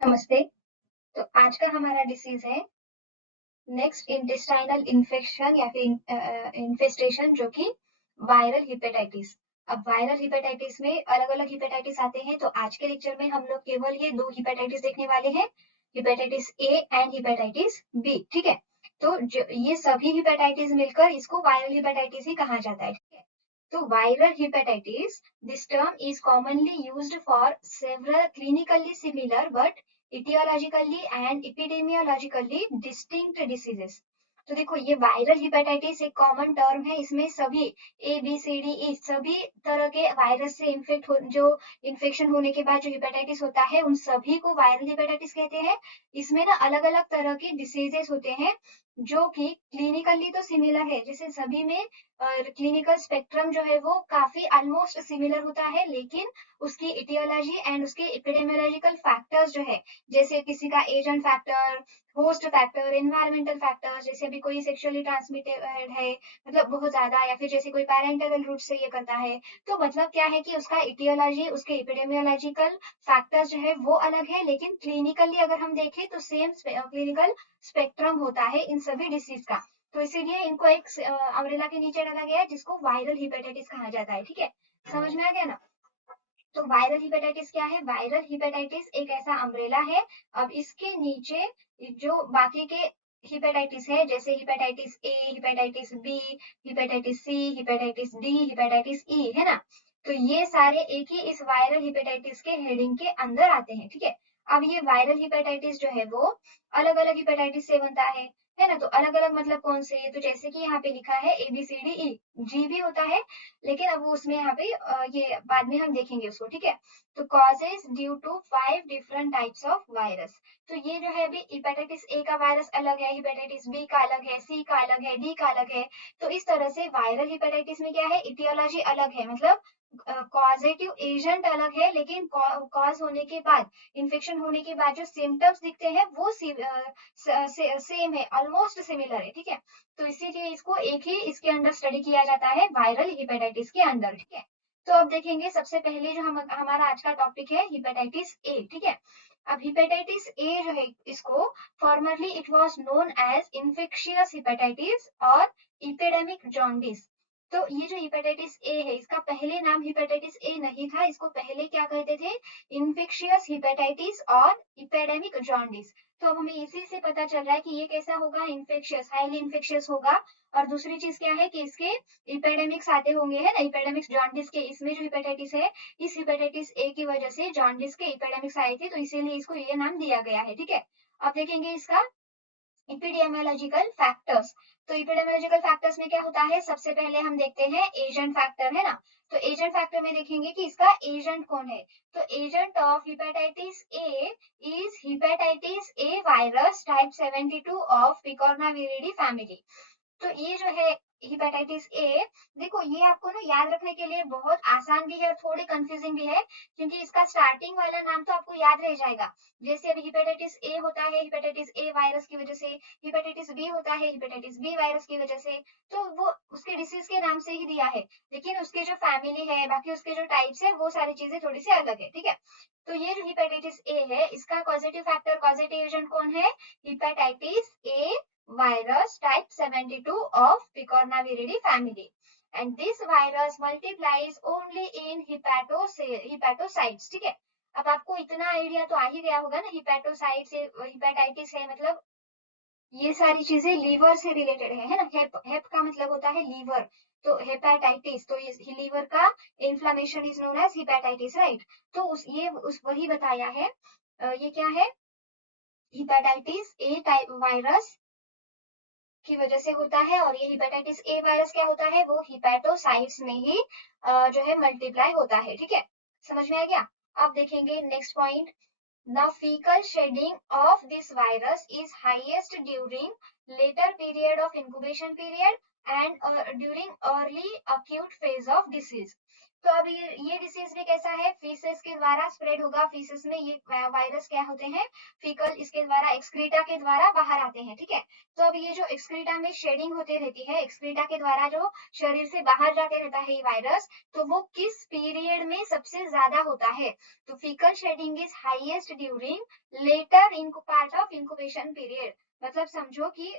नमस्ते। तो आज का हमारा डिसीज़ है नेक्स्ट इंटेस्टाइनल इन्फेक्शन या फिर इन्फेस्टेशन जो कि वायरल हेपेटाइटिस। अब वायरल हेपेटाइटिस में अलग-अलग हेपेटाइटिस आते हैं, तो आज के लेक्चर में हम लोग केवल ये 2 हेपेटाइटिस देखने वाले हैं, hepatitis A and hepatitis B, ठीक है? तो ये सभी हेपेटाइटिस मिलकर इसको वायरल हेपेटाइटिस ही कहा जाता है, ठीक है? तो viral hepatitis, this term is commonly used for several clinically similar but etiologically and epidemiologically distinct diseases. तो देखो ये वायरल हेपेटाइटिस एक कॉमन टर्म है, इसमें सभी ABCDE सभी तरह के वायरस से जो इन्फेक्शन होने के बाद जो हेपेटाइटिस होता है उन सभी को वायरल हेपेटाइटिस कहते हैं। इसमें ना अलग अलग तरह के डिसीजेस होते हैं जो कि क्लिनिकली तो सिमिलर है, जैसे सभी में क्लिनिकल स्पेक्ट्रम जो है वो काफी ऑलमोस्ट सिमिलर होता है, लेकिन उसकी इटियोलॉजी एंड उसके एपिडेमियोलॉजिकल फैक्टर्स जो है, जैसे किसी का agent factor, host factor, environmental factors, जैसे अभी कोई सेक्सुअली ट्रांसमिटेड है मतलब बहुत ज्यादा, या फिर जैसे कोई पैरेंटल रूट से ये करता है, तो मतलब क्या है कि उसका इटियोलॉजी, उसके एपिडेमियोलॉजिकल फैक्टर्स जो है वो अलग है, लेकिन क्लिनिकली अगर हम देखें तो सेम क्लिनिकल स्पेक्ट्रम होता है इन सभी डिसीज का। तो इसीलिए इनको एक अम्ब्रेला के नीचे डाला गया है जिसको वायरल हेपेटाइटिस कहा जाता है, ठीक है? समझ में आ गया ना? तो वायरल हेपेटाइटिस क्या है? वायरल हेपेटाइटिस एक ऐसा अम्ब्रेला है। अब इसके नीचे जो बाकी के हेपेटाइटिस है, जैसे hepatitis A, hepatitis B, hepatitis C, hepatitis D, hepatitis E, है ना? तो ये सारे एक ही इस वायरल हेपेटाइटिस के हेडिंग के अंदर आते हैं, ठीक है? अब ये वायरल हेपेटाइटिस जो है वो अलग अलग हेपेटाइटिस से बनता है ना? तो अलग अलग मतलब कौन से? तो जैसे कि यहाँ पे लिखा है ABCDE, जी भी होता है, लेकिन अब वो उसमें यहाँ पे ये बाद में हम देखेंगे उसको, ठीक है? तो causes due to 5 different types of virus. तो ये जो है अभी हेपेटाइटिस ए का वायरस अलग है, हेपेटाइटिस बी का अलग है, सी का अलग है, डी का अलग है। तो इस तरह से वायरल हेपेटाइटिस में क्या है, इटियोलॉजी अलग है, मतलब कॉजेटिव एजेंट अलग है, लेकिन कॉज होने के बाद, इन्फेक्शन होने के बाद जो सिम्टम्स दिखते हैं वो सेम है, ऑलमोस्ट सिमिलर है, ठीक है? तो इसीलिए इसको एक ही इसके अंदर स्टडी किया जाता है, वायरल हेपेटाइटिस के अंदर, ठीक है? तो अब देखेंगे सबसे पहले जो हमारा आज का टॉपिक है हेपेटाइटिस ए, ठीक है? अब हेपेटाइटिस ए जो है इसको formerly it was known as infectious hepatitis और इपिडेमिक जॉन्डिस। तो ये जो हेपेटाइटिस ए है इसका पहले नाम हेपेटाइटिस ए नहीं था, इसको पहले क्या कहते थे? इन्फेक्शियस हेपेटाइटिस और इपिडेमिक जॉन्डिस। तो अब हमें इसी से पता चल रहा है कि ये कैसा होगा, इन्फेक्शियस, हाईली इन्फेक्शियस होगा। और दूसरी चीज क्या है कि इसके इपेडेमिक्स आते होंगे, है ना? इपेडेमिक्स जॉन्डिस के, इसमें जो हेपेटाइटिस है, इस हेपेटाइटिस ए की वजह से जॉन्डिस के इपेडेमिक्स आए थे, तो इसीलिए इसको ये नाम दिया गया है, ठीक है? अब देखेंगे इसका एपिडेमियोलॉजिकल फैक्टर्स। तो एपिडेमियोलॉजिकल फैक्टर्स में क्या होता है? सबसे पहले हम देखते हैं एजेंट फैक्टर, है ना? तो एजेंट फैक्टर में देखेंगे कि इसका एजेंट कौन है। तो agent of hepatitis A is hepatitis A virus type 72 of picornaviridae family. तो ये जो है हेपेटाइटिस ए, देखो ये आपको ना याद रखने के लिए बहुत आसान भी है और थोड़ी कंफ्यूजिंग भी है, क्योंकि इसका स्टार्टिंग वाला नाम तो आपको याद रह जाएगा। जैसे अभी हेपेटाइटिस ए होता है हेपेटाइटिस ए वायरस की वजह से, हेपेटाइटिस बी होता है हेपेटाइटिस बी वायरस की वजह से, तो वो उसके डिसीज के नाम से ही दिया है, लेकिन उसके जो फैमिली है, बाकी उसके जो टाइप्स है, वो सारी चीजें थोड़ी सी अलग है, ठीक है? तो ये जो हेपेटाइटिस ए है इसका कॉजेटिव फैक्टर, कॉजेटिव एजेंट कौन है? Hepatitis A virus type 72 of Picornaviridae family, and this virus multiplies only in hepatocytes, ठीक है? अब आपको इतना आइडिया तो आ ही गया होगा ना, हिपैटोसाइट से हिपेटाइटिस है, मतलब ये सारी चीजें लीवर से रिलेटेड है ना? हेप का मतलब होता है लीवर, तो हेपेटाइटिस, तो ये लीवर का inflammation is known as hepatitis, right? तो उस वही बताया है। ये क्या है? हेपेटाइटिस ए टाइप वायरस की वजह से होता है, और ये हेपेटाइटिस ए वायरस क्या होता है? वो हिपैटोसाइट्स में ही जो है मल्टीप्लाई होता है, ठीक है? समझ में आ गया? अब देखेंगे next point. The fecal shedding of this virus is highest during later period of incubation period and during early acute phase of disease. तो अब ये डिसीज भी कैसा है, फीसेस के द्वारा स्प्रेड होगा। फीसेस में ये वायरस क्या होते हैं, फीकल, इसके द्वारा एक्सक्रीटा के द्वारा बाहर आते हैं, ठीक है। तो अब ये जो एक्सक्रीटा में शेडिंग होती रहती है, एक्सक्रीटा के द्वारा जो शरीर से बाहर जाते रहता है ये वायरस, तो वो किस पीरियड में सबसे ज्यादा होता है, तो faecal shedding is highest during later in part of incubation period. मतलब समझो कि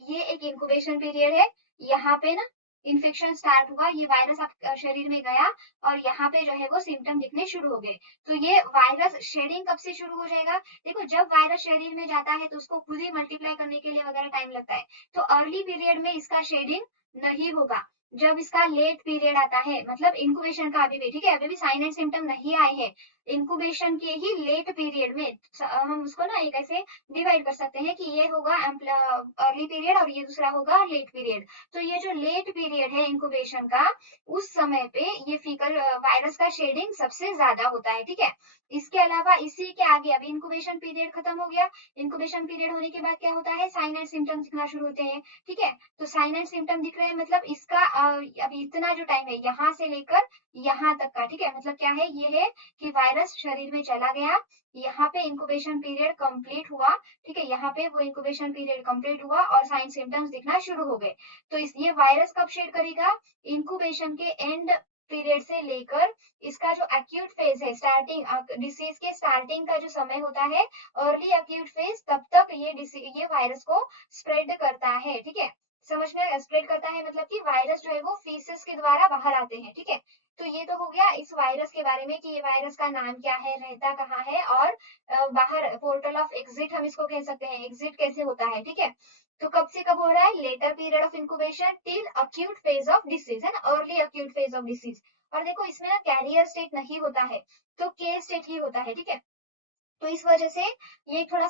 ये एक इंक्यूबेशन पीरियड है, यहाँ पे ना इन्फेक्शन स्टार्ट हुआ, ये वायरस आप शरीर में गया और यहाँ पे जो है वो सिम्टम दिखने शुरू हो गए। तो ये वायरस शेडिंग कब से शुरू हो जाएगा, देखो जब वायरस शरीर में जाता है तो उसको खुद ही मल्टीप्लाई करने के लिए वगैरह टाइम लगता है, तो अर्ली पीरियड में इसका शेडिंग नहीं होगा। जब इसका लेट पीरियड आता है, मतलब इंक्यूबेशन का अभी भी, ठीक है, अभी भी साइन एंड सिम्टम नहीं आए हैं, इंक्यूबेशन के ही लेट पीरियड में हम उसको ना एक ऐसे डिवाइड कर सकते हैं कि ये होगा अर्ली पीरियड और ये दूसरा होगा लेट पीरियड। तो ये जो लेट पीरियड है इंक्यूबेशन का, उस समय पे ये फीकल वायरस का शेडिंग सबसे ज्यादा होता है, ठीक है। इसके अलावा इसी के आगे अभी इंक्यूबेशन पीरियड खत्म हो गया, इंक्यूबेशन पीरियड होने के बाद क्या होता है, साइन एंड सिम्टम दिखना शुरू होते हैं, ठीक है। तो साइन एंड सिम्टम दिख रहे हैं, मतलब इसका अभी इतना जो टाइम है यहाँ से लेकर यहाँ तक का, ठीक है, मतलब क्या है, ये है कि वायरस शरीर में चला गया, यहाँ पे इंक्यूबेशन पीरियड कंप्लीट हुआ, ठीक है, यहाँ पे वो इंक्यूबेशन पीरियड कंप्लीट हुआ और साइन सिम्टम्स दिखना शुरू हो गए। तो ये वायरस कब शेड करेगा, इंक्यूबेशन के एंड पीरियड से लेकर इसका जो एक्यूट फेज है, स्टार्टिंग डिसीज के स्टार्टिंग का जो समय होता है, अर्ली एक्यूट फेज, तब तक ये वायरस को स्प्रेड करता है, ठीक है। समझ में, स्प्रेड करता है मतलब कि वायरस जो है वो फीसेस के द्वारा बाहर आते हैं, ठीक है। तो ये तो हो गया इस वायरस के बारे में कि ये वायरस का नाम क्या है, रहता कहाँ है, और बाहर पोर्टल ऑफ एग्जिट हम इसको कह सकते हैं, एग्जिट कैसे होता है, ठीक है। तो कब से कब हो रहा है, letter period of incubation till acute phase of disease, है ना, early acute phase of disease. और देखो इसमें ना कैरियर स्टेट नहीं होता है, तो के स्टेट ही होता है, ठीक है। तो इस वजह से ये थोड़ा